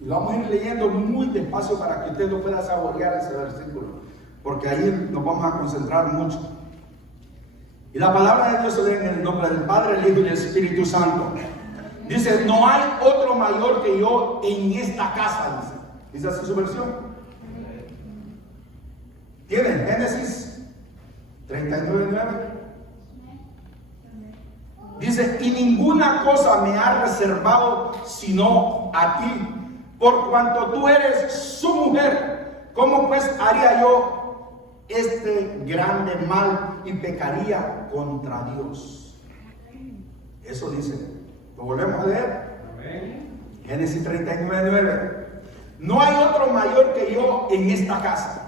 Y lo vamos a ir leyendo muy despacio para que usted lo pueda saborear ese versículo, porque ahí nos vamos a concentrar mucho. Y la palabra de Dios se lee en el nombre del Padre, el Hijo y el Espíritu Santo. Dice, no hay otro mayor que yo en esta casa, dice. ¿Dice así su versión? ¿Tiene Génesis 39:9? Dice, y ninguna cosa me ha reservado sino a ti, por cuanto tú eres su mujer. ¿Cómo pues haría yo este grande mal y pecaría contra Dios? Eso dice. ¿Lo volvemos a leer? Amén. Génesis 39:9. No hay otro mayor que yo en esta casa,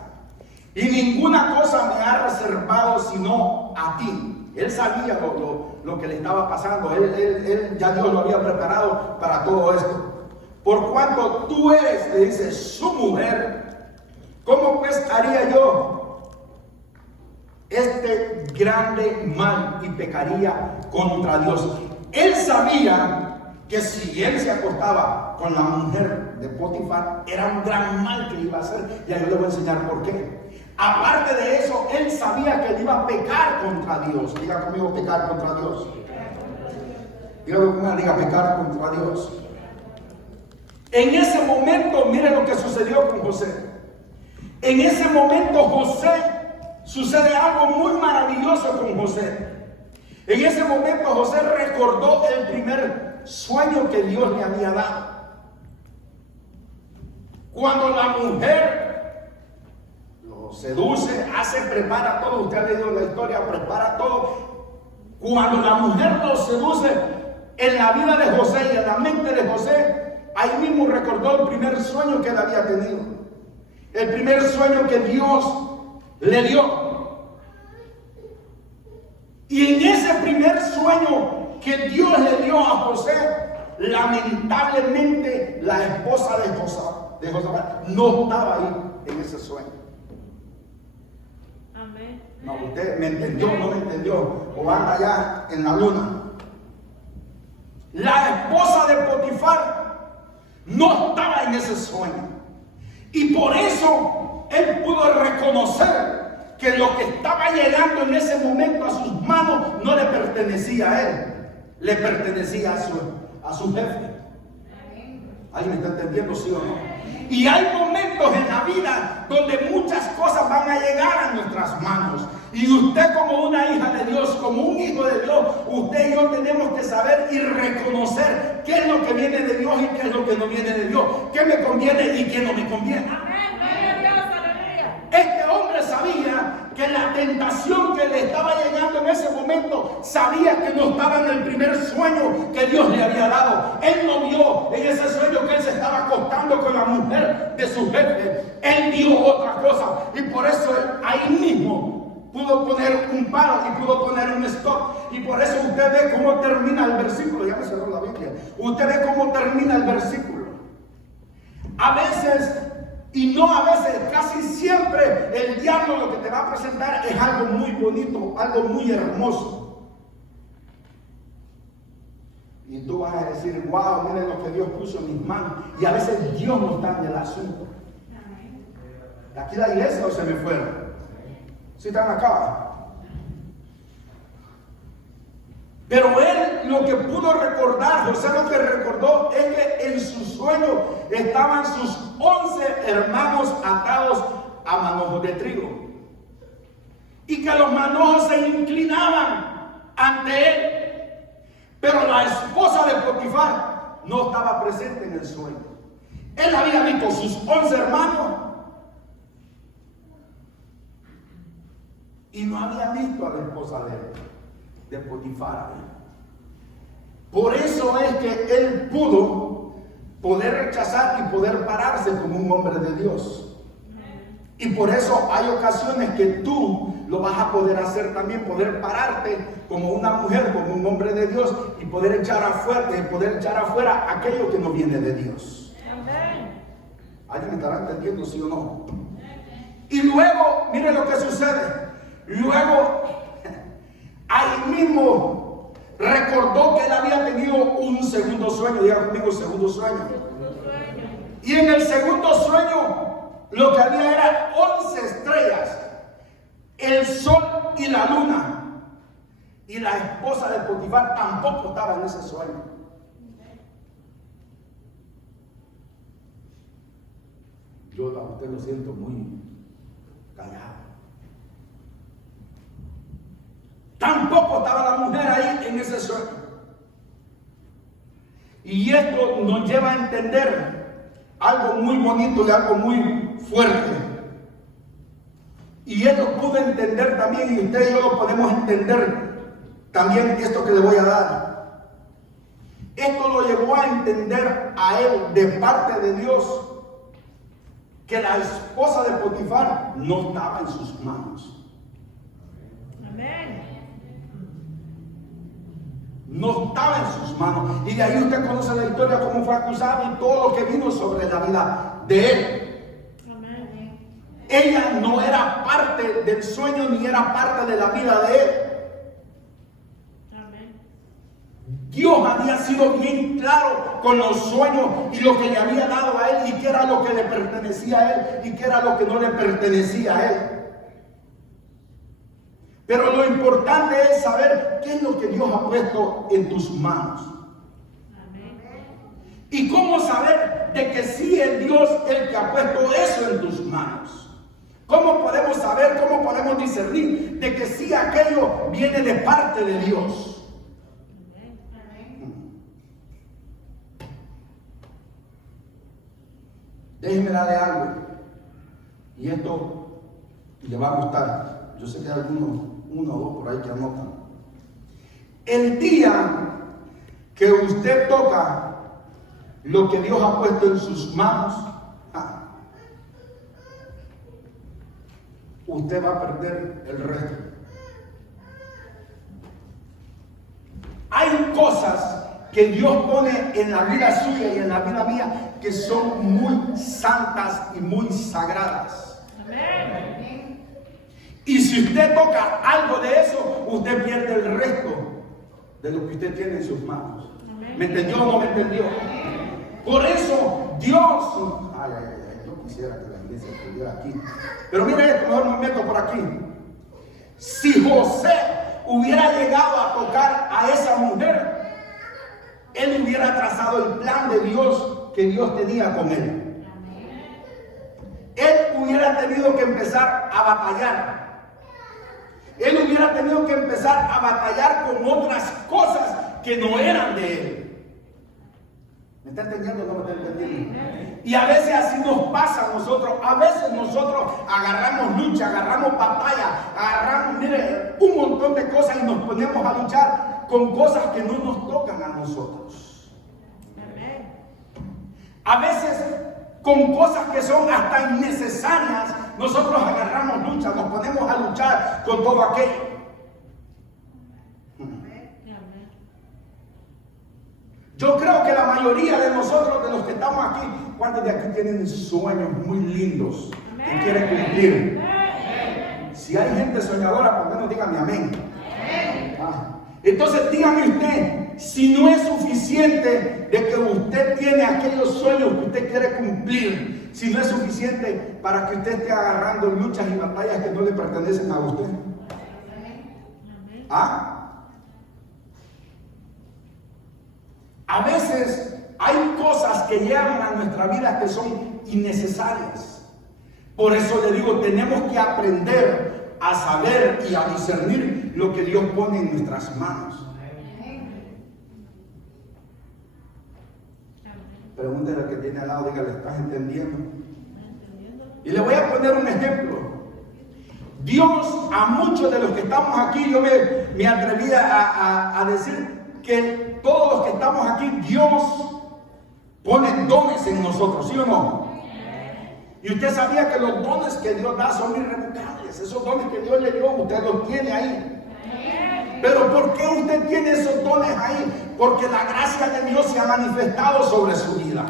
y ninguna cosa me ha reservado sino a ti. Él sabía lo que le estaba pasando. Él ya Dios lo había preparado para todo esto. Por cuanto tú eres, le dice, su mujer, ¿cómo pues haría yo este grande mal y pecaría contra Dios? Él sabía que si él se acostaba con la mujer de Potifar, era un gran mal que iba a hacer. Y yo le voy a enseñar por qué. Aparte de eso, él sabía que él iba a pecar contra Dios. Diga conmigo, pecar contra Dios. Diga pecar contra Dios. En ese momento, mire lo que sucedió con José. En ese momento sucede algo muy maravilloso con José. En ese momento José recordó el primer sueño que Dios le había dado. Cuando la mujer lo seduce, prepara todo. Usted ha leído la historia, prepara todo. Cuando la mujer lo seduce, en la vida de José y en la mente de José, ahí mismo recordó el primer sueño que él había tenido. El primer sueño que Dios le dio. Y en ese primer sueño que Dios le dio a José, lamentablemente la esposa de Josafat no estaba ahí en ese sueño. Amén. No, usted me entendió, no me entendió, o anda allá en la luna. La esposa de Potifar no estaba en ese sueño. Y por eso él pudo reconocer que lo que estaba llegando en ese momento a sus manos no le pertenecía a él, le pertenecía a su jefe. ¿Alguien me está entendiendo, sí o no? Y hay momentos en la vida donde muchas cosas van a llegar a nuestras manos. Y usted, como una hija de Dios, como un hijo de Dios, usted y yo tenemos que saber y reconocer qué es lo que viene de Dios y qué es lo que no viene de Dios, qué me conviene y qué no me conviene. Este hombre sabía que la tentación que le estaba llegando en ese momento, sabía que no estaba en el primer sueño que Dios le había dado. Él no vio en ese sueño que él se estaba acostando con la mujer de su jefe. Él vio otra cosa, y por eso él ahí mismo pudo poner un paro y pudo poner un stop. Y por eso usted ve cómo termina el versículo. Ya me cerró la Biblia. Usted ve cómo termina el versículo. A veces, y no a veces, casi siempre el diablo lo que te va a presentar es algo muy bonito, algo muy hermoso. Y tú vas a decir, wow, miren lo que Dios puso en mis manos. Y a veces Dios no está en el asunto. ¿Aquí la iglesia o se me fueron? ¿Sí están acá? Pero él lo que pudo recordar, José lo que recordó es que en su sueño estaban sus 11 hermanos atados a manojos de trigo. Y que los manojos se inclinaban ante él. Pero la esposa de Potifar no estaba presente en el sueño. Él había visto sus 11 hermanos y no había visto a la esposa de Potifar. Por eso es que él poder rechazar y poder pararse como un hombre de Dios. Y por eso hay ocasiones que tú lo vas a poder hacer también, poder pararte como una mujer, como un hombre de Dios, y poder echar afuera aquello que no viene de Dios. ¿Alguien me estará entendiendo, sí o no? Y luego, mire lo que sucede. Luego, ahí mismo recordó que él había tenido un segundo sueño. Diga conmigo, segundo sueño. Y en el segundo sueño lo que había era 11 estrellas, el sol y la luna. Y la esposa de Potifar tampoco estaba en ese sueño. Yo a usted lo siento muy callado. Tampoco estaba la mujer ahí en ese sueño. Y esto nos lleva a entender algo muy bonito y algo muy fuerte. Y él lo pudo entender también, y usted y yo lo podemos entender también, esto que le voy a dar. Esto lo llevó a entender a él de parte de Dios que la esposa de Potifar no estaba en sus manos. Amén. No estaba en sus manos. Y de ahí usted conoce la historia, cómo fue acusado y todo lo que vino sobre la vida de él. Amén. Ella no era parte del sueño ni era parte de la vida de él. Amén. Dios había sido bien claro con los sueños y lo que le había dado a él, y qué era lo que le pertenecía a él y qué era lo que no le pertenecía a él. Pero lo importante es saber qué es lo que Dios ha puesto en tus manos. Amén. Y cómo saber de que sí es Dios el que ha puesto eso en tus manos. ¿Cómo podemos saber, cómo podemos discernir de que sí aquello viene de parte de Dios? Déjeme darle algo. Y esto le va a gustar. Yo sé que hay algunos, uno o dos por ahí que anotan. El día que usted toca lo que Dios ha puesto en sus manos, usted va a perder el resto. Hay cosas que Dios pone en la vida suya y en la vida mía que son muy santas y muy sagradas. Amén. Y si usted toca algo de eso, usted pierde el resto de lo que usted tiene en sus manos. ¿Me entendió o no me entendió? Por eso Dios, yo quisiera que la iglesia estuviera aquí, pero mira esto, mejor me meto por aquí. Si José hubiera llegado a tocar a esa mujer, él hubiera trazado el plan de Dios que Dios tenía con él. Él hubiera tenido que empezar a batallar. Él hubiera tenido que empezar a batallar con otras cosas que no eran de él. ¿Me está entendiendo o no me está entendiendo? Y a veces así nos pasa a nosotros. A veces nosotros agarramos lucha, agarramos batalla, agarramos, mire, un montón de cosas y nos ponemos a luchar con cosas que no nos tocan a nosotros. A veces con cosas que son hasta innecesarias, nosotros agarramos lucha, nos ponemos a luchar con todo aquello. Yo creo que la mayoría de nosotros, de los que estamos aquí, ¿cuántos de aquí tienen sueños muy lindos que quieren cumplir? Si hay gente soñadora, por lo menos dígame amén. Entonces dígame usted, si no es suficiente de que usted tiene aquellos sueños que usted quiere cumplir, si no es suficiente para que usted esté agarrando luchas y batallas que no le pertenecen a usted. A veces hay cosas que llegan a nuestra vida que son innecesarias. Por eso le digo, tenemos que aprender a saber y a discernir lo que Dios pone en nuestras manos. Pregúntale al que tiene al lado, dígale, ¿estás entendiendo? Y le voy a poner un ejemplo. Dios, a muchos de los que estamos aquí, yo me atreví a decir que todos los que estamos aquí, Dios pone dones en nosotros, ¿sí o no? Y usted sabía que los dones que Dios da son irrevocables. Esos dones que Dios le dio, usted los tiene ahí. Pero ¿por qué usted tiene esos dones ahí? Porque la gracia de Dios se ha manifestado sobre su vida.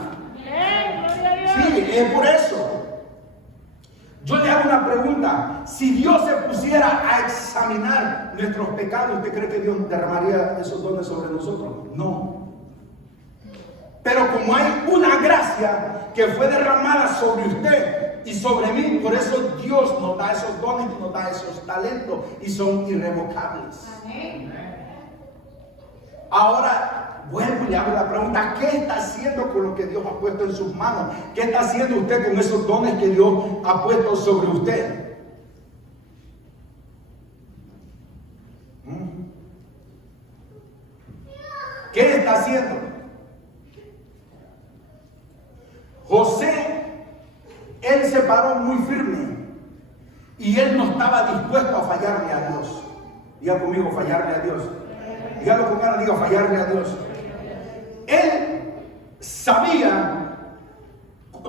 Sí, es por eso. Yo le hago una pregunta. Si Dios se pusiera a examinar nuestros pecados, ¿usted cree que Dios derramaría esos dones sobre nosotros? No. Pero como hay una gracia gracia que fue derramada sobre usted y sobre mí. Por eso Dios nos da esos dones y nos da esos talentos y son irrevocables. Amén. Ahora vuelvo y le hago la pregunta: ¿qué está haciendo con lo que Dios ha puesto en sus manos? ¿Qué está haciendo usted con esos dones que Dios ha puesto sobre usted? ¿Qué está haciendo? José, él se paró muy firme y él no estaba dispuesto a fallarle a Dios. Diga conmigo, fallarle a Dios. Dígalo con ganas, diga fallarle a Dios. Él sabía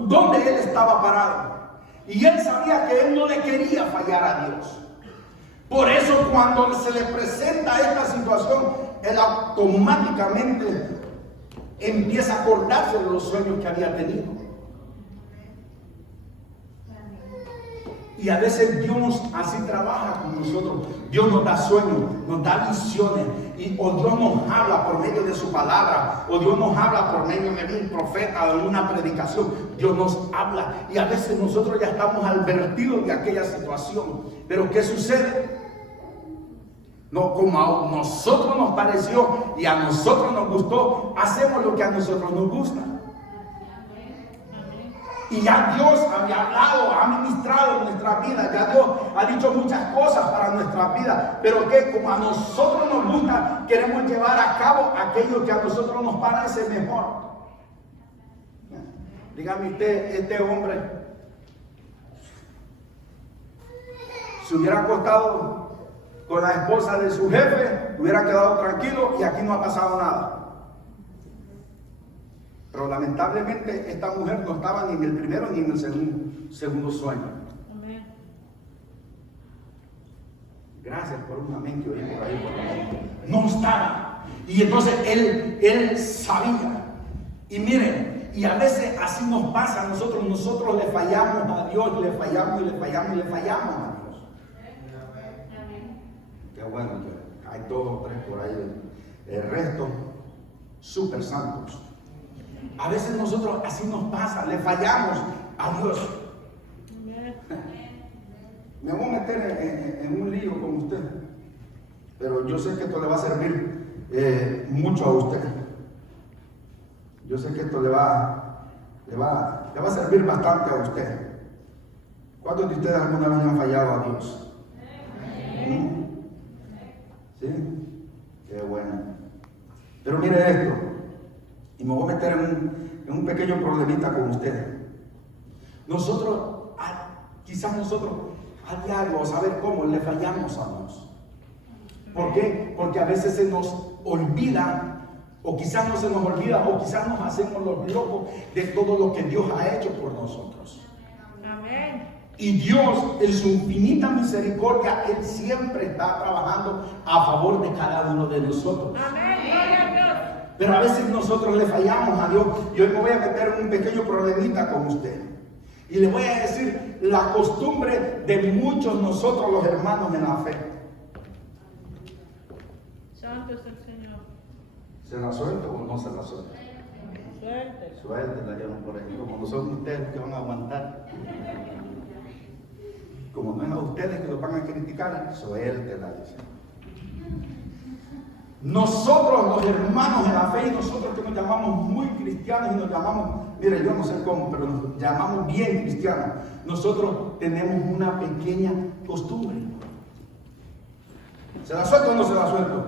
dónde él estaba parado y él sabía que él no le quería fallar a Dios. Por eso cuando se le presenta esta situación, él automáticamente empieza a acordarse de los sueños que había tenido. Y a veces Dios así trabaja con nosotros. Dios nos da sueños, nos da visiones, o Dios nos habla por medio de su palabra, o Dios nos habla por medio de un profeta o de una predicación. Dios nos habla y a veces nosotros ya estamos advertidos de aquella situación. Pero ¿qué sucede? No, como a nosotros nos pareció y a nosotros nos gustó, hacemos lo que a nosotros nos gusta. Y ya Dios había hablado, ha ministrado en nuestra vida, ya Dios ha dicho muchas cosas para nuestra vida, pero que como a nosotros nos gusta, queremos llevar a cabo aquello que a nosotros nos parece mejor. Dígame usted, este hombre se hubiera acostado con la esposa de su jefe, hubiera quedado tranquilo y aquí no ha pasado nada. Pero lamentablemente esta mujer no estaba ni en el primero ni en el segundo sueño. Amén. Gracias por un amén que oí por ahí. No estaba. Y entonces él sabía. Y miren, y a veces así nos pasa a nosotros. Nosotros le fallamos a Dios, le fallamos y le fallamos y le fallamos a Dios. Qué bueno que hay 2 o 3 por ahí. El resto, súper santos. A veces nosotros así nos pasa, le fallamos a Dios. Me voy a meter en un lío con usted, pero yo sé que esto le va a servir mucho a usted. Yo sé que esto le va a servir bastante a usted. ¿Cuántos de ustedes alguna vez han fallado a Dios? ¿Sí? Qué bueno. Pero mire esto. Y me voy a meter en un pequeño problemita con ustedes. Nosotros, quizás nosotros, al diario, saber cómo le fallamos a Dios. ¿Por qué? Porque a veces se nos olvida, o quizás no se nos olvida, o quizás nos hacemos los locos de todo lo que Dios ha hecho por nosotros. Amén. Y Dios, en su infinita misericordia, Él siempre está trabajando a favor de cada uno de nosotros. Amén. Gloria a Dios. Pero a veces nosotros le fallamos a Dios. Y hoy me voy a meter en un pequeño problemita con usted. Y le voy a decir la costumbre de muchos nosotros los hermanos en la fe. Santo es el Señor. ¿Se la suelto o no se la suelto? Suerte. Suéltela, ya no por ahí. Como no son ustedes que van a aguantar. Como no es a ustedes que los van a criticar, suéltela, dice. Nosotros los hermanos en la fe y nosotros que nos llamamos muy cristianos y nos llamamos, mire, yo no sé cómo, pero nos llamamos bien cristianos, nosotros tenemos una pequeña costumbre. ¿Se la suelto o no se la suelto?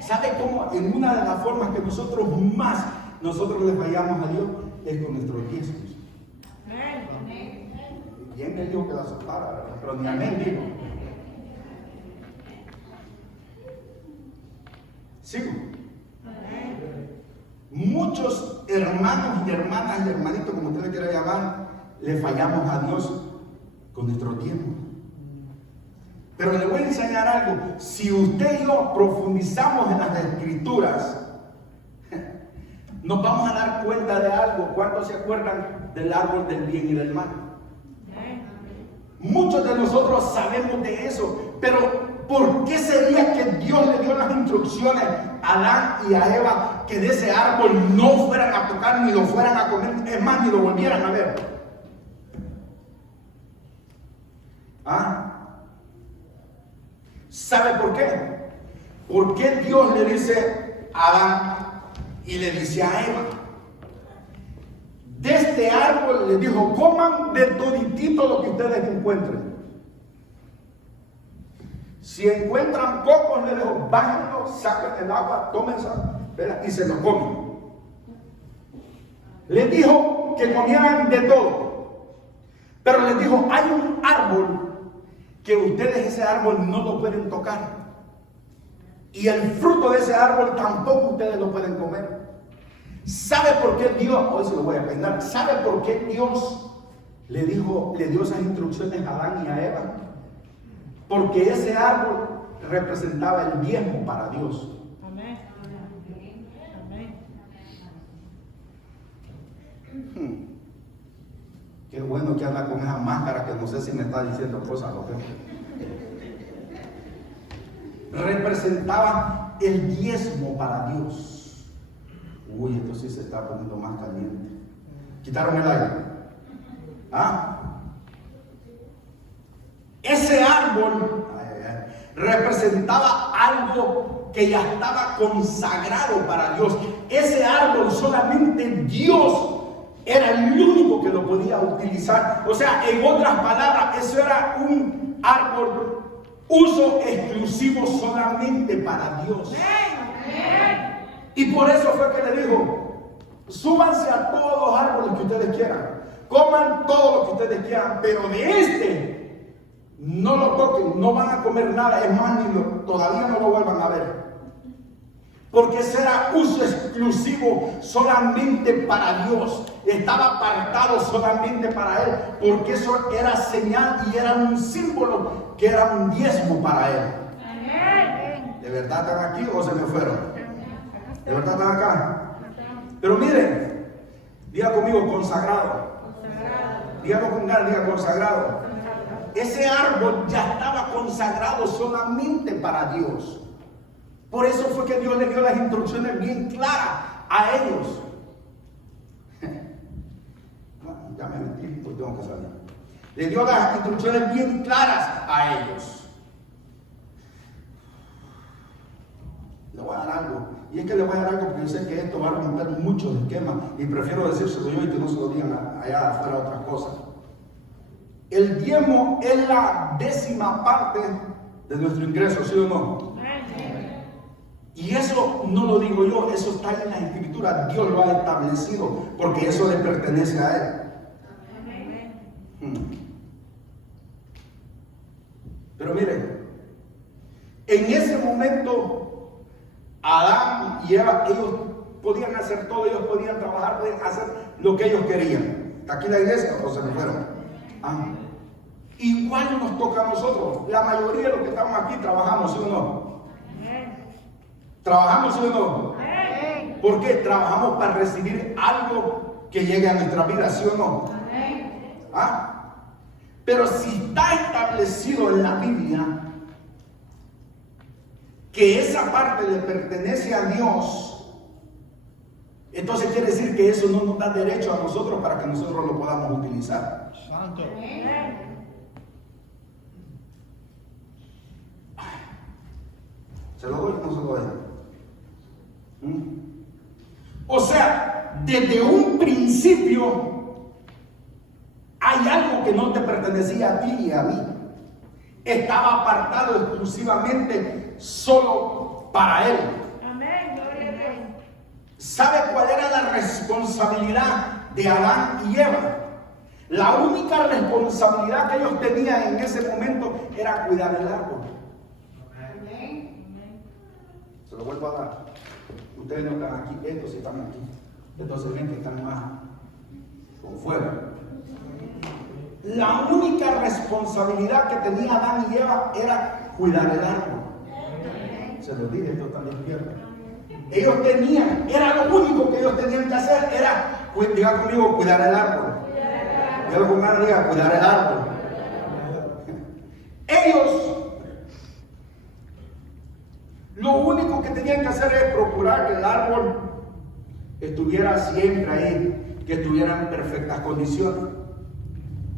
¿Sabe cómo? En una de las formas que nosotros le fallamos a Dios es con nuestros diezmos. Amén. Bien me dijo que la soltara, ¿verdad? Pero ni amén dijo. Sigo. Muchos hermanos y hermanas y hermanitos, como usted le quiera llamar, le fallamos a Dios con nuestro tiempo. Pero le voy a enseñar algo. Si usted y yo profundizamos en las escrituras, nos vamos a dar cuenta de algo. ¿Cuántos se acuerdan del árbol del bien y del mal? Muchos de nosotros sabemos de eso, pero ¿por qué sería que Dios le dio las instrucciones a Adán y a Eva que de ese árbol no fueran a tocar ni lo fueran a comer? Es más, ni lo volvieran a ver. ¿Sabe por qué? ¿Por qué Dios le dice a Adán y le dice a Eva? De este árbol le dijo, coman de toditito lo que ustedes encuentren. Si encuentran cocos, le dijo, bájenlo, saquen el agua, tómense y se lo comen. Les dijo que comieran de todo. Pero les dijo, hay un árbol que ustedes ese árbol no lo pueden tocar. Y el fruto de ese árbol tampoco ustedes lo pueden comer. ¿Sabe por qué Dios? Hoy se lo voy a peinar. ¿Sabe por qué Dios le dio esas instrucciones a Adán y a Eva? Porque ese árbol representaba el diezmo para Dios. Amén. Amén. Qué bueno que anda con esa máscara que no sé si me está diciendo cosas o qué. Representaba el diezmo para Dios. Uy, esto sí se está poniendo más caliente. ¿Quitaron el aire? Ese árbol representaba algo que ya estaba consagrado para Dios. Ese árbol solamente Dios era el único que lo podía utilizar. O sea, en otras palabras, eso era un árbol uso exclusivo solamente para Dios. Y por eso fue que le dijo, súbanse a todos los árboles que ustedes quieran, coman todo lo que ustedes quieran, pero de este no lo toquen, no van a comer nada, es más, todavía no lo vuelvan a ver. Porque ese era uso exclusivo solamente para Dios. Estaba apartado solamente para Él. Porque eso era señal y era un símbolo que era un diezmo para Él. ¿De verdad están aquí o se me fueron? ¿De verdad están acá? Pero miren, diga conmigo consagrado. Dígalo con ganas, diga consagrado. Ese árbol ya estaba consagrado solamente para Dios. Por eso fue que Dios le dio las instrucciones bien claras a ellos. Ya me metí, pues tengo que salir. Le dio las instrucciones bien claras a ellos. Le voy a dar algo. Y es que le voy a dar algo porque yo sé que esto va a romper muchos esquemas. Y prefiero decírselo yo y que no se lo digan allá afuera otras cosas. El diezmo es la 10ª parte de nuestro ingreso, ¿sí o no? Y eso no lo digo yo, eso está en la Escritura. Dios lo ha establecido porque eso le pertenece a Él. Pero miren, en ese momento Adán y Eva, ellos podían hacer todo, ellos podían trabajar, podían hacer lo que ellos querían. ¿Está aquí la iglesia o se me fueron? Igual nos toca a nosotros. La mayoría de los que estamos aquí trabajamos, ¿sí o no? ¿Trabajamos, sí o no? ¿Por qué? Trabajamos para recibir algo que llegue a nuestra vida, ¿sí o no? Pero si está establecido en la Biblia que esa parte le pertenece a Dios, entonces quiere decir que eso no nos da derecho a nosotros para que nosotros lo podamos utilizar. Santo. ¿Se lo doy o no se lo doy? O sea, desde un principio hay algo que no te pertenecía a ti y a mí. Estaba apartado exclusivamente solo para Él. Amén, gloria a Dios. ¿Sabe cuál era la responsabilidad de Adán y Eva? La única responsabilidad que ellos tenían en ese momento era cuidar el árbol. Se lo vuelvo a dar. Ustedes no están aquí, estos sí están aquí. Entonces ven que están más con fuego. La única responsabilidad que tenía Adán y Eva era cuidar el árbol. Se los dije, estos están despiertos. Ellos tenían, era lo único que ellos tenían que hacer, era, diga conmigo, cuidar el árbol. Dígalo con ganas, diga, cuidar el árbol. Ellos Lo único que tenían que hacer es procurar que el árbol estuviera siempre ahí, que estuviera en perfectas condiciones.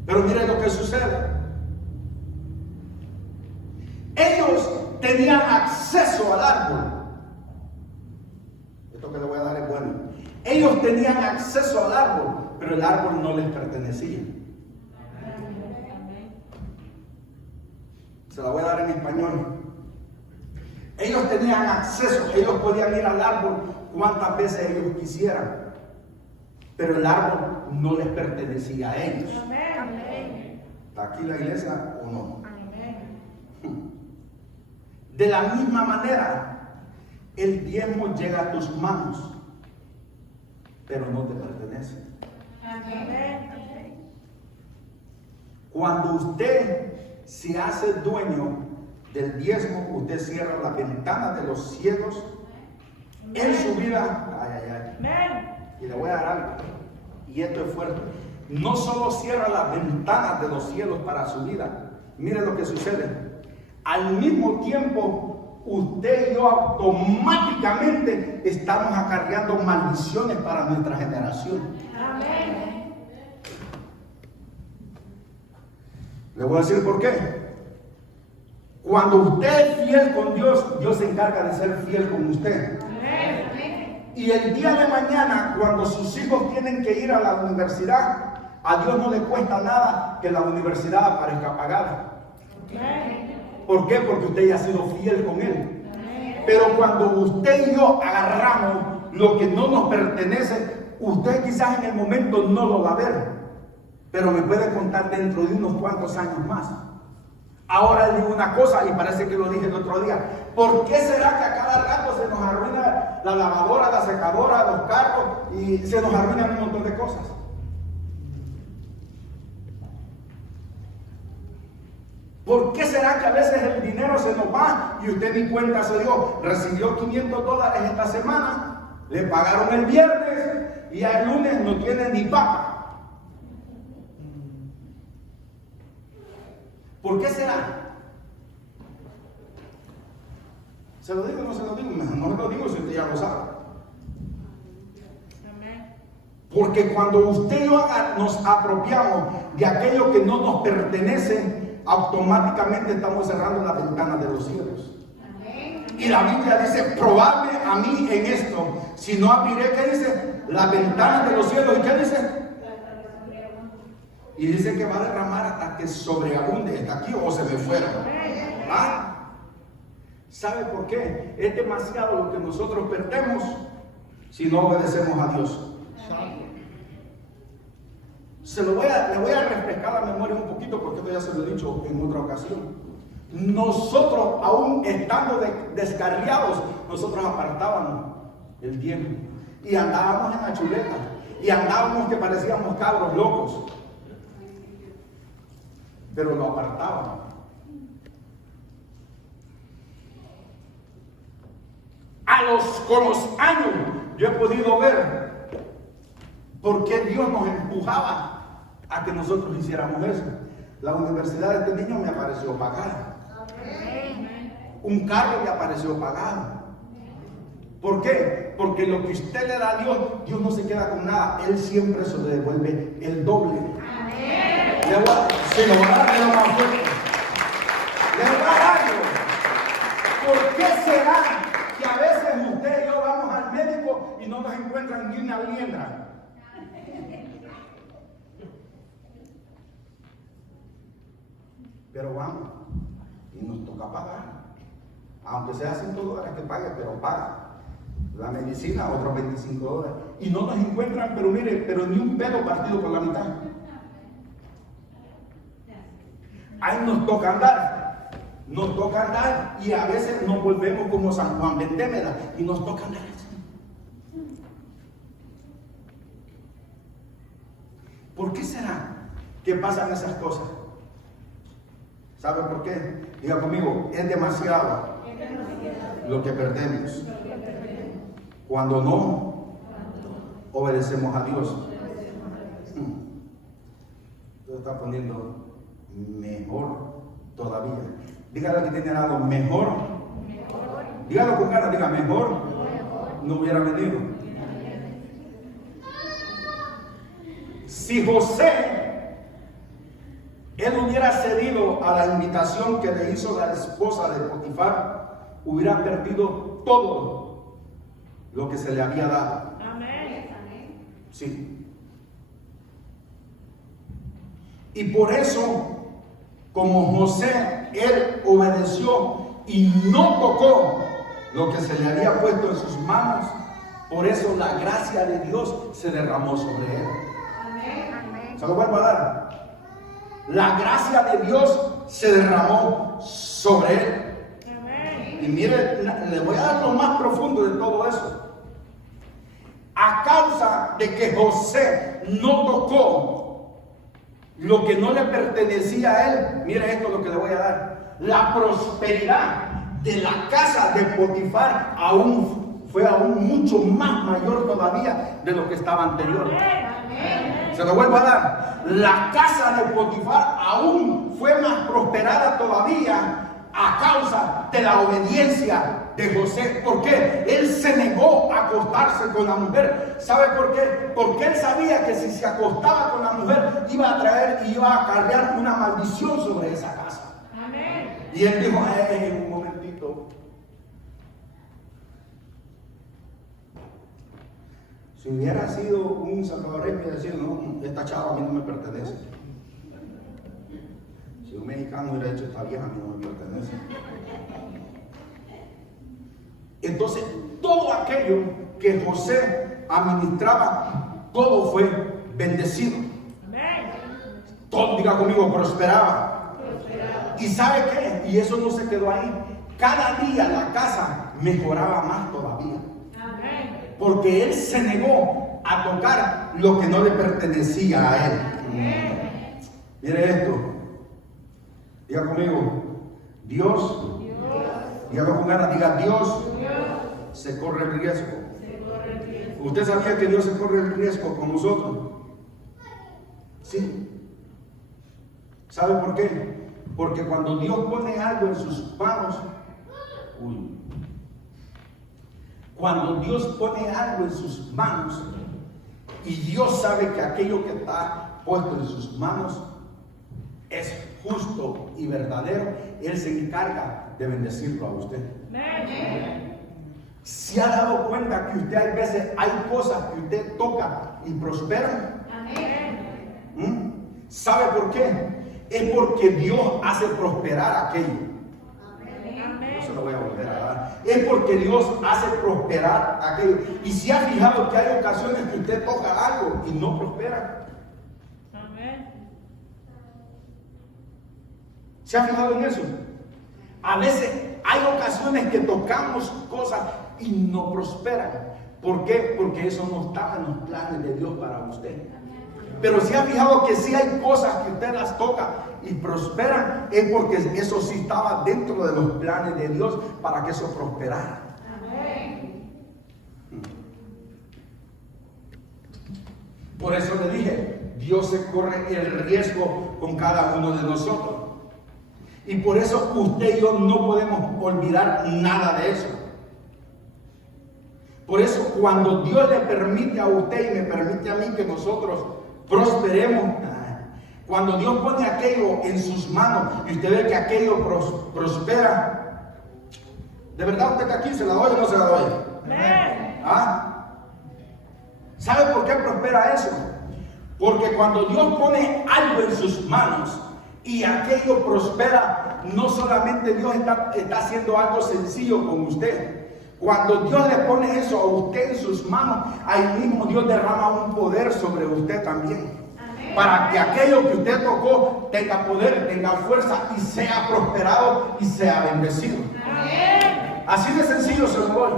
Pero miren lo que sucede. Ellos tenían acceso al árbol. Esto que le voy a dar es bueno. Ellos tenían acceso al árbol, pero el árbol no les pertenecía. Se la voy a dar en español. Ellos tenían acceso, ellos podían ir al árbol cuantas veces ellos quisieran, pero el árbol no les pertenecía a ellos. ¿Está aquí la iglesia o no? De la misma manera, el diezmo llega a tus manos, pero no te pertenece. Cuando usted se hace dueño del diezmo, usted cierra la ventana de los cielos en su vida. Y le voy a dar algo, y esto es fuerte. No solo cierra las ventanas de los cielos para su vida. Mire lo que sucede. Al mismo tiempo, usted y yo automáticamente estamos acarreando maldiciones para nuestra generación. Amén. Le voy a decir por qué. Cuando usted es fiel con Dios, Dios se encarga de ser fiel con usted. Amén. Y el día de mañana, cuando sus hijos tienen que ir a la universidad, a Dios no le cuesta nada que la universidad aparezca pagada. Amén. ¿Por qué? Porque usted ya ha sido fiel con Él. Amén. Pero cuando usted y yo agarramos lo que no nos pertenece, usted quizás en el momento no lo va a ver, pero me puede contar dentro de unos cuantos años más. Ahora le digo una cosa, y parece que lo dije el otro día. ¿Por qué será que a cada rato se nos arruina la lavadora, la secadora, los carros y se nos arruinan un montón de cosas? ¿Por qué será que a veces el dinero se nos va y usted ni cuenta se dio? Recibió $500 esta semana, le pagaron el viernes y el lunes no tiene ni papa. ¿Por qué será? ¿Se lo digo o no se lo digo? No se lo digo si usted ya lo sabe. Porque cuando usted y yo nos apropiamos de aquello que no nos pertenece, automáticamente estamos cerrando la ventana de los cielos. Y la Biblia dice, probadme a mí en esto, si no abriré, ¿qué dice? La ventana de los cielos. ¿Y qué dice? Y dice que va a derramar hasta que sobreabunde. ¿Está aquí o se me fuera? ¿Ah? ¿Sabe por qué? Es demasiado lo que nosotros perdemos si no obedecemos a Dios. Le voy a refrescar la memoria un poquito, porque esto ya se lo he dicho en otra ocasión. Nosotros, aún estando descarriados, nosotros apartábamos el diezmo y andábamos en la chuleta y andábamos que parecíamos cabros locos, pero lo apartábamos. Con los años yo he podido ver por qué Dios nos empujaba a que nosotros hiciéramos eso. La universidad de este niño me apareció pagada. Un carro me apareció pagado. ¿Por qué? Porque lo que usted le da a Dios, Dios no se queda con nada. Él siempre se le devuelve el doble. Le voy a dar algo más fuerte. Le voy a dar algo. ¿Por qué será que a veces usted y yo vamos al médico y no nos encuentran ni una liendra? Pero vamos y nos toca pagar, aunque sea $100 que pague, pero paga la medicina, otros $25, y no nos encuentran, pero mire, pero ni un pelo partido por la mitad. Ahí nos toca andar, y a veces nos volvemos como San Juan Vendémela y nos toca andar así. ¿Por qué será que pasan esas cosas? ¿Sabe por qué? Diga conmigo, es demasiado lo que perdemos cuando no obedecemos a Dios. Lo está poniendo mejor todavía. Dígale que tiene al lado, mejor Dígalo con ganas, diga, mejor no hubiera venido. Si José, él hubiera cedido a la invitación que le hizo la esposa de Potifar, hubiera perdido todo lo que se le había dado. Amén. Sí. Y por eso, como José, él obedeció y no tocó lo que se le había puesto en sus manos, por eso la gracia de Dios se derramó sobre él. Amén. Se lo vuelvo a dar. La gracia de Dios se derramó sobre él. Amén. Y mire, le voy a dar lo más profundo de todo eso. A causa de que José no tocó lo que no le pertenecía a él, mire esto lo que le voy a dar. La prosperidad de la casa de Potifar fue aún mucho más mayor todavía de lo que estaba anterior. Amén. Se lo vuelvo a dar. La casa de Potifar aún fue más prosperada todavía a causa de la obediencia de José. ¿Por qué? Él se negó a acostarse con la mujer. ¿Sabe por qué? Porque él sabía que si se acostaba con la mujer iba a traer y iba a acarrear una maldición sobre esa casa. Amén. Y él dijo, un momentito. Si hubiera sido un salvadoreño y decir, no, esta chava a mí no me pertenece. Si un mexicano hubiera dicho, esta vieja a mí no me pertenece. Entonces, todo aquello que José administraba, todo fue bendecido. Amén. Todo, diga conmigo, prosperaba. Prosperado. ¿Y sabe qué? Y eso no se quedó ahí. Cada día la casa mejoraba más todavía. Amén. Porque él se negó a tocar lo que no le pertenecía a él. Mire esto. Diga conmigo, Dios, dígalo con ganas, diga Dios se corre el riesgo. ¿Usted sabía que Dios se corre el riesgo con nosotros? Sí. ¿Sabe por qué? Porque cuando Dios pone algo en sus manos, cuando Dios pone algo en sus manos y Dios sabe que aquello que está puesto en sus manos es justo y verdadero, Él se encarga de bendecirlo a usted. Amén. ¿Se ha dado cuenta que usted hay veces, hay cosas que usted toca y prosperan? Amén. ¿Sabe por qué? Es porque Dios hace prosperar aquello. Amén. No se lo voy a volver a dar. Es porque Dios hace prosperar aquello. Y si ha fijado que hay ocasiones que usted toca algo y no prospera. Amén. ¿Se ha fijado en eso? A veces hay ocasiones que tocamos cosas y no prosperan. ¿Por qué? Porque eso no estaba en los planes de Dios para usted. Pero si ha fijado que si hay cosas que usted las toca y prosperan, es porque eso sí estaba dentro de los planes de Dios para que eso prosperara. Amén. Por eso le dije, Dios se corre el riesgo con cada uno de nosotros. Y por eso usted y yo no podemos olvidar nada de eso. Por eso cuando Dios le permite a usted y me permite a mí que nosotros prosperemos, cuando Dios pone aquello en sus manos y usted ve que aquello prospera, ¿de verdad usted que aquí se la doy o no se la doy? Amén. ¿Ah? ¿Sabe por qué prospera eso? Porque cuando Dios pone algo en sus manos y aquello prospera, no solamente Dios está haciendo algo sencillo con usted. Cuando Dios le pone eso a usted en sus manos, ahí mismo Dios derrama un poder sobre usted también. Amén. Para que aquello que usted tocó tenga poder, tenga fuerza y sea prosperado y sea bendecido. Amén. Así de sencillo se lo doy.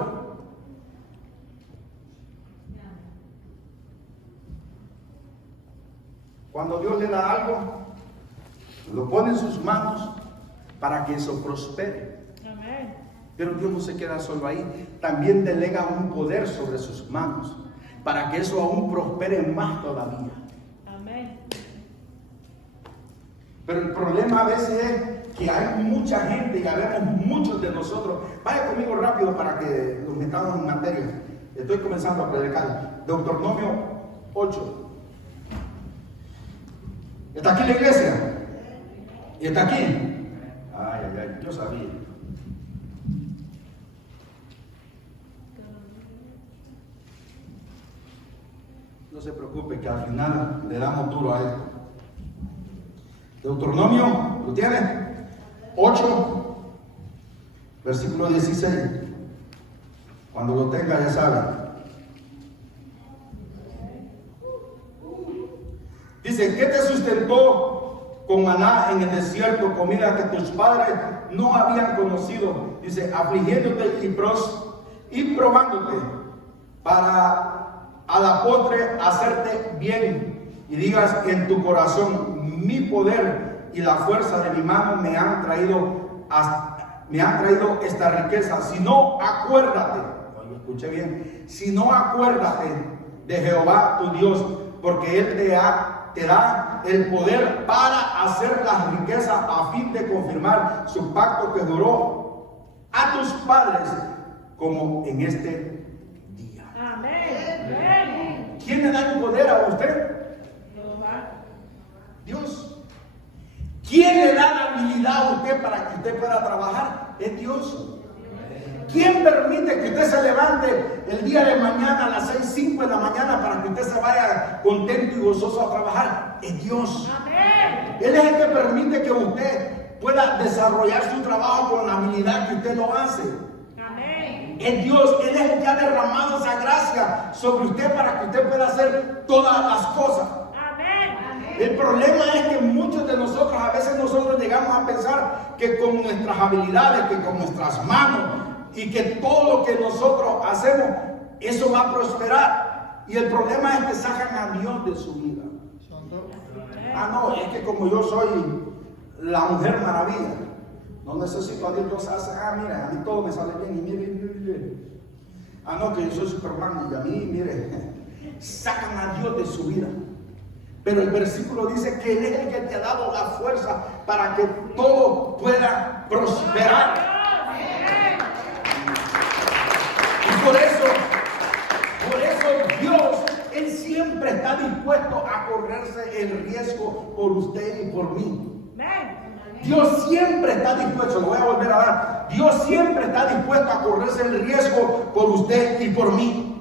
Cuando Dios le da algo, lo pone en sus manos para que eso prospere. Amén. Pero Dios no se queda solo ahí, también delega un poder sobre sus manos para que eso aún prospere más todavía. Amén. Pero el problema a veces es que hay mucha gente y habemos muchos de nosotros. Vaya conmigo rápido para que nos metamos en materia. Estoy comenzando a predicar. Deuteronomio 8. ¿Está aquí la iglesia? ¿Y está aquí? Ay, ay, ay, yo sabía. No se preocupe que al final le damos duro a esto. Deuteronomio, ¿lo tiene? 8, versículo 16. Cuando lo tenga ya sabe. Dice, ¿qué te sustentó con maná en el desierto, comida que tus padres no habían conocido? Dice, afligiéndote y probándote para a la postre hacerte bien, y digas en tu corazón, mi poder y la fuerza de mi mano me han traído esta riqueza. Si no, acuérdate, escuche bien, si no, acuérdate de Jehová tu Dios, porque Él te da el poder para hacer las riquezas a fin de confirmar su pacto que juró a tus padres, como en este día. Amén. ¿Quién le da el poder a usted? Dios. ¿Quién le da la habilidad a usted para que usted pueda trabajar? Es Dios. ¿Quién permite que usted se levante el día de mañana a las 6, 5 de la mañana para que usted se vaya contento y gozoso a trabajar? Es Dios. Amén. Él es el que permite que usted pueda desarrollar su trabajo con la habilidad que usted lo hace. Amén. Es Dios. Él es el que ha derramado esa gracia sobre usted para que usted pueda hacer todas las cosas. El problema es que muchos de nosotros, a veces nosotros llegamos a pensar que con nuestras habilidades, que con nuestras manos y que todo lo que nosotros hacemos, eso va a prosperar. Y el problema es que sacan a Dios de su vida. Ah, no, es que como yo soy la mujer maravilla, no necesito a Dios. Mira, a mí todo me sale bien y mire. Ah, no, que yo soy Superman y a mí, mire, sacan a Dios de su vida. Pero el versículo dice que Él es el que te ha dado la fuerza para que todo pueda prosperar. Y por eso Dios, Él siempre está dispuesto a correrse el riesgo por usted y por mí. Dios siempre está dispuesto, lo voy a volver a dar. Dios siempre está dispuesto a correrse el riesgo por usted y por mí.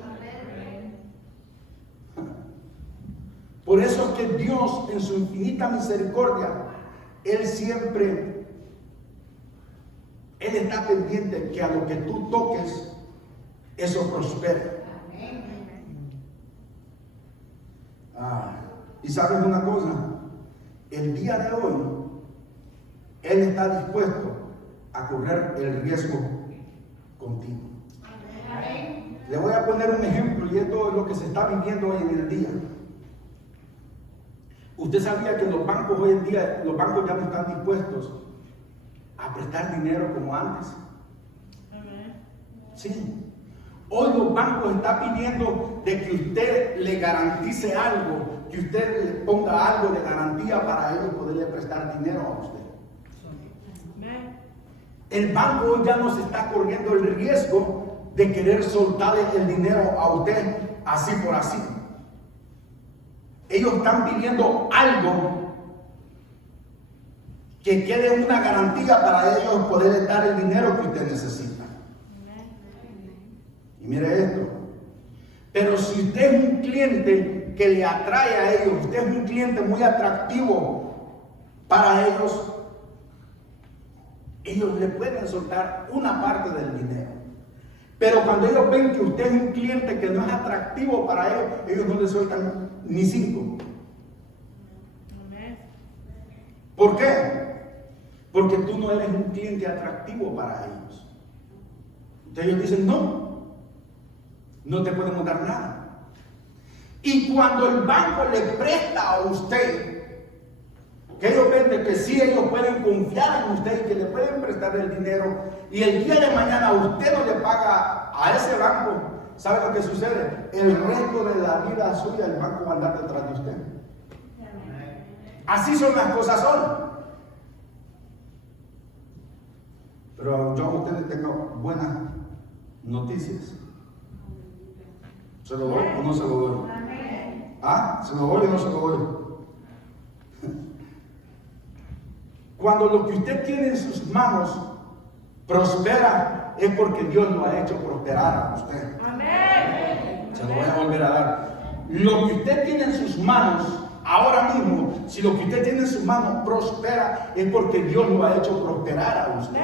Por eso es que Dios, en su infinita misericordia, Él está pendiente que a lo que tú toques, eso prospere. Y sabes una cosa, el día de hoy, Él está dispuesto a correr el riesgo contigo. Le voy a poner un ejemplo, y esto es lo que se está viviendo hoy en el día. Usted sabía que los bancos hoy en día, los bancos ya no están dispuestos a prestar dinero como antes. Sí. Hoy los bancos están pidiendo de que usted le garantice algo, que usted le ponga algo de garantía para ellos poderle prestar dinero a usted. El banco ya no se está corriendo el riesgo de querer soltarle el dinero a usted así por así. Ellos están pidiendo algo que quede una garantía para ellos poder dar el dinero que usted necesita. Y mire esto. Pero si usted es un cliente que le atrae a ellos, usted es un cliente muy atractivo para ellos, ellos le pueden soltar una parte del dinero. Pero cuando ellos ven que usted es un cliente que no es atractivo para ellos, ellos no le sueltan ni 5. ¿Por qué? Porque tú no eres un cliente atractivo para ellos. Entonces ellos dicen, no te podemos dar nada. Y cuando el banco le presta a usted, que ellos ven de que sí, ellos pueden confiar en usted y que le pueden prestar el dinero, y el día de mañana usted no le paga a ese banco, ¿sabe lo que sucede? El resto de la vida suya, el banco va a andar detrás de usted. Así son las cosas hoy. Pero yo a ustedes tengo buenas noticias. ¿Se lo doy o no se lo doy? ¿Ah? ¿Se lo doy o no se lo doy? Cuando lo que usted tiene en sus manos prospera, es porque Dios lo ha hecho prosperar a usted. Se lo voy a volver a dar. Lo que usted tiene en sus manos ahora mismo, si lo que usted tiene en sus manos prospera, es porque Dios lo ha hecho prosperar a usted.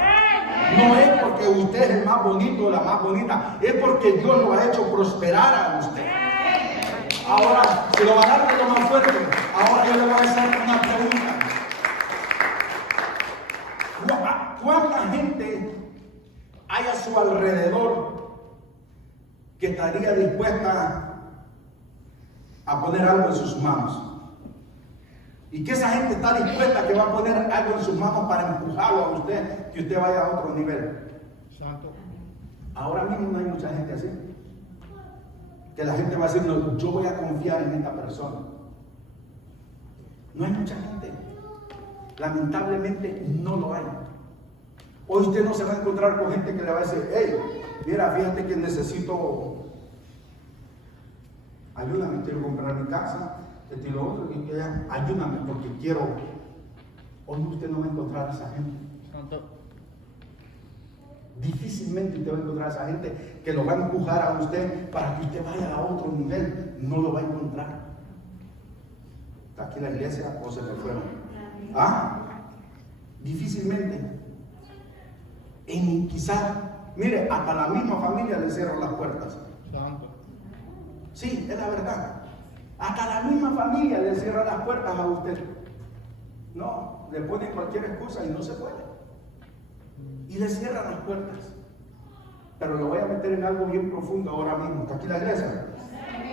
No es porque usted es el más bonito o la más bonita, es porque Dios lo ha hecho prosperar a usted. Ahora, se lo va a dar de lo más fuerte. Ahora yo le voy a hacer una pregunta. ¿Cuánta gente hay a su alrededor que estaría dispuesta a poner algo en sus manos? Y que esa gente está dispuesta que va a poner algo en sus manos para empujarlo a usted, que usted vaya a otro nivel. Santo. Ahora mismo no hay mucha gente así. Que la gente va a decir, no, yo voy a confiar en esta persona. No hay mucha gente. Lamentablemente no lo hay. Hoy usted no se va a encontrar con gente que le va a decir, hey, mira, fíjate que necesito ayúdame, quiero comprar mi casa, ayúdame porque quiero. Hoy usted no va a encontrar a esa gente. Santo. Difícilmente usted va a encontrar a esa gente que lo va a empujar a usted para que usted vaya a otro nivel. No lo va a encontrar. ¿Está aquí la iglesia o se me fueron? ¿Ah? Difícilmente. Quizás, mire, hasta la misma familia le cierran las puertas. Santo. Sí, es la verdad. Hasta la misma familia le cierra las puertas a usted. No, le ponen cualquier excusa y no se puede. Y le cierran las puertas. Pero lo voy a meter en algo bien profundo ahora mismo. ¿Está aquí la iglesia?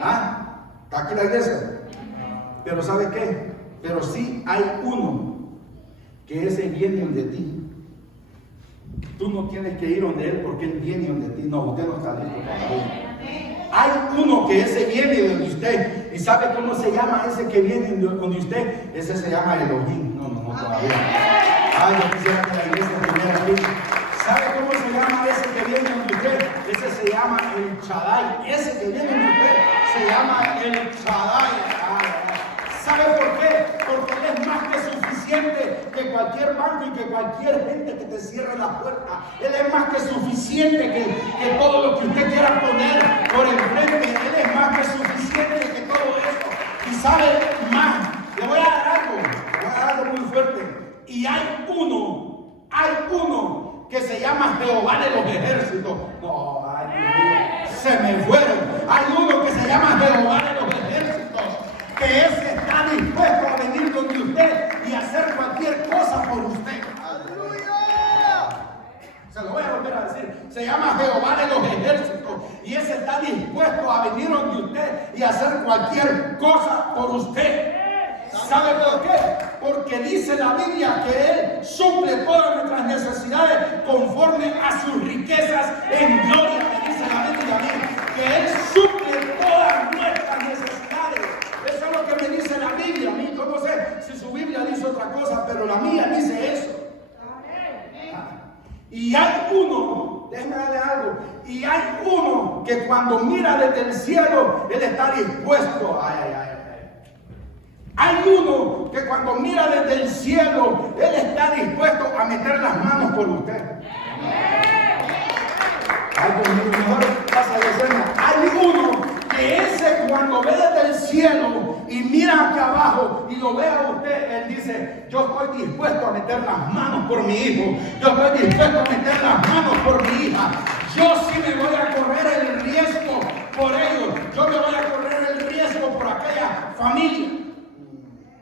¿Ah? ¿Está aquí la iglesia? Pero ¿sabe qué? Pero sí hay uno que ese viene de ti. Tú no tienes que ir donde él porque él viene donde ti. No, usted no está listo todavía. Hay uno que ese viene donde usted. ¿Y sabe cómo se llama ese que viene donde usted? Ese se llama Elohim. No, todavía. Ay, yo quisiera que la iglesia estuviera aquí. ¿Sabe cómo se llama ese que viene donde usted? Ese se llama el Shaddai. Ese que viene donde usted se llama el Shaddai. ¿Sabe por qué? Porque él es más que suficiente que cualquier banco y que cualquier gente que te cierre la puerta. Él es más que suficiente que todo lo que usted quiera poner por enfrente. Él es más que suficiente que todo esto. Y sabe más. Le voy a dar algo muy fuerte. Y hay uno que se llama Jehová de los ejércitos. No, se me fueron. Hay uno que se llama Jehová de los ejércitos, que ese está dispuesto a venir donde usted y hacer cualquier cosa por usted. ¡Aleluya! Se lo voy a volver a decir. Se llama Jehová de los ejércitos y ese está dispuesto a venir donde usted y hacer cualquier cosa por usted. ¿Sabe por qué? Porque dice la Biblia que Él suple todas nuestras necesidades conforme a sus riquezas en gloria. Dice la Biblia que Él suple todas nuestras necesidades. Eso es lo que me dice la Biblia. A mí, yo no sé si su Biblia dice otra cosa, pero la mía dice eso. Y hay uno, déjeme darle algo, y hay uno que cuando mira desde el cielo, Él está dispuesto. Hay uno que cuando mira desde el cielo, Él está dispuesto a meter las manos por usted. Hay uno que ese cuando ve desde el cielo y mira hacia abajo y lo ve a usted, Él dice, yo estoy dispuesto a meter las manos por mi hijo. Yo estoy dispuesto a meter las manos por mi hija. Yo sí me voy a correr el riesgo por ellos. Yo me voy a correr el riesgo por aquella familia.